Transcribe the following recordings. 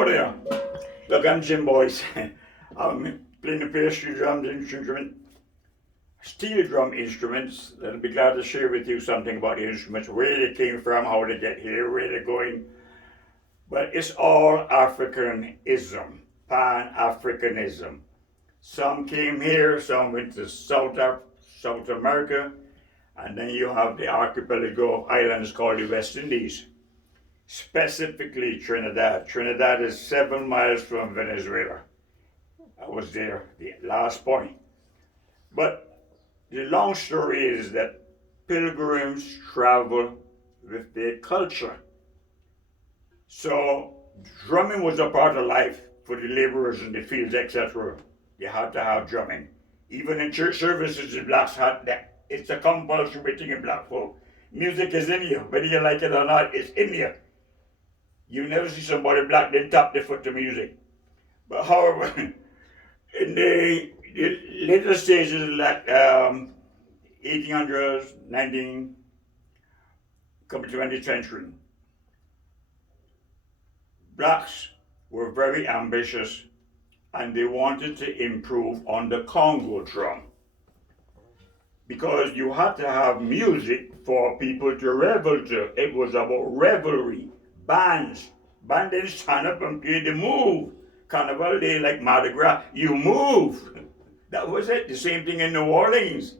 Hello there. Look, I'm Jim Boyce. I'm playing the pastry drums instrument, steel drum instruments. I'll be glad to share with you something about the instruments, where they came from, how they get here, where they're going. But it's all Africanism, Pan-Africanism. Some came here, some went to South America, and then you have the archipelago of islands called the West Indies. Specifically Trinidad. Trinidad is 7 miles from Venezuela. I was there, the last point. But the long story is that pilgrims travel with their culture. So drumming was a part of life for the laborers in the fields, etc. You had to have drumming. Even in church services, the blacks had that. It's a compulsory thing in black folk. Music is in you, whether you like it or not, it's in you. You never see somebody black then tap their foot to music. But however, in the later stages, like 1800s, 19, coming to 20th century, blacks were very ambitious and they wanted to improve on the Congo drum. Because you had to have music for people to revel to. It was about revelry. Bands didn't stand up and play the move. Carnival Day, like Mardi Gras, you move. That was it. The same thing in New Orleans.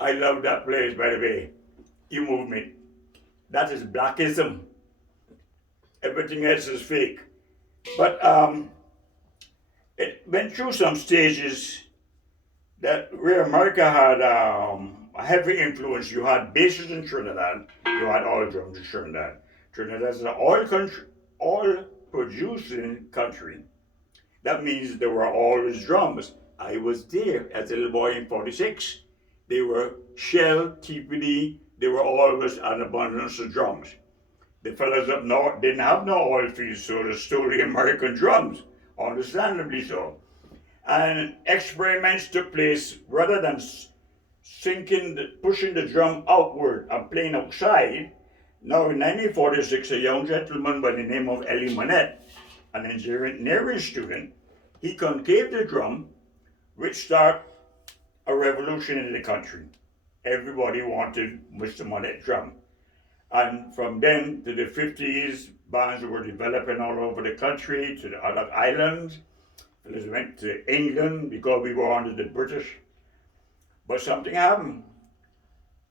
I love that place, by the way. You movement. That is blackism. Everything else is fake. But it went through some stages that where America had a heavy influence. You had basses in Trinidad. You had oil drums in Trinidad. Trinidad is an oil producing country. That means there were always drums. I was there as a little boy in 46. They were Shell, TPD, they were always an abundance of drums. The fellas up north didn't have no oil fields, so they stole the American drums, understandably so. And experiments took place rather than pushing the drum outward and playing outside. Now, in 1946, a young gentleman by the name of Elie Monette, an engineering student, he concaved the drum, which started a revolution in the country. Everybody wanted Mr. Monette drum. And from then to the 50s, bands were developing all over the country, to the other islands. Fellas went to England because we were under the British. But something happened.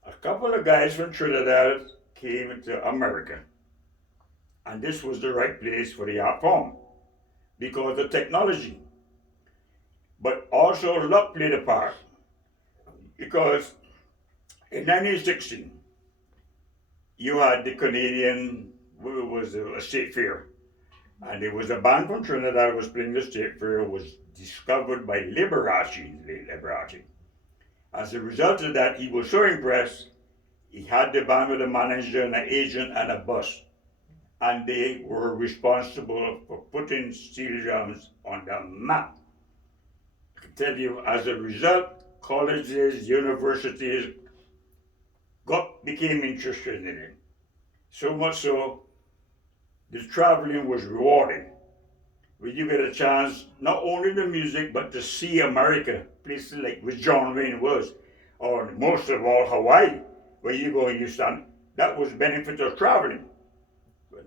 A couple of guys from Trinidad came to America. And this was the right place for the art form because of technology. But also luck played a part. Because in 1960, you had the Canadian, it was a state fair. And there was a band from Trinidad who was playing the state fair, was discovered by Liberace. As a result of that, he was so impressed, he had the band with a manager and an agent and a bus. And they were responsible for putting steel drums on the map. I can tell you, as a result, colleges, universities became interested in it. So much so, the traveling was rewarding. When you get a chance, not only the music, but to see America, places like where John Wayne was, or most of all Hawaii, where you go and you stand, that was benefit of traveling.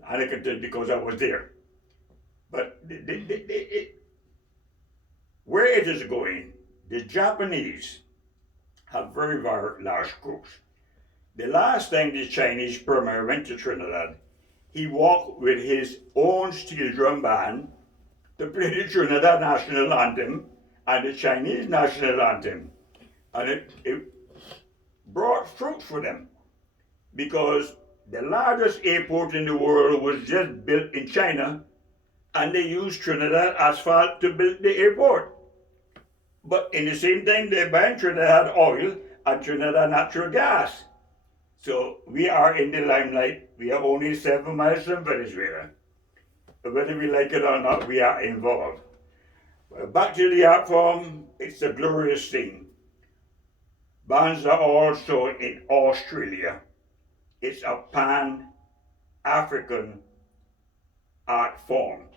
And I can tell because I was there. But where it is going, the Japanese have very, very large groups. The last time the Chinese premier went to Trinidad, he walked with his own steel drum band to play the Trinidad national anthem and the Chinese national anthem. And it brought fruit for them because the largest airport in the world was just built in China and they used Trinidad asphalt to build the airport. But in the same time, they're buying Trinidad oil and Trinidad natural gas. So we are in the limelight. We are only 7 miles from Venezuela. Whether we like it or not, we are involved. Back to the art form, it's a glorious thing. Bands are also in Australia. It's a pan-African art form.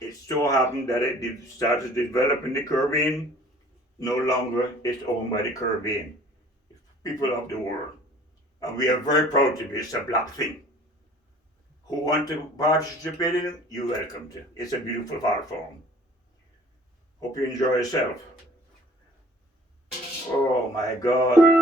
It so happened that it started to develop in the Caribbean. No longer it's owned by the Caribbean, people of the world. And we are very proud to be. It's a black thing. Who want to participate in it, you're welcome to. It's a beautiful art form. Hope you enjoy yourself. Oh my God.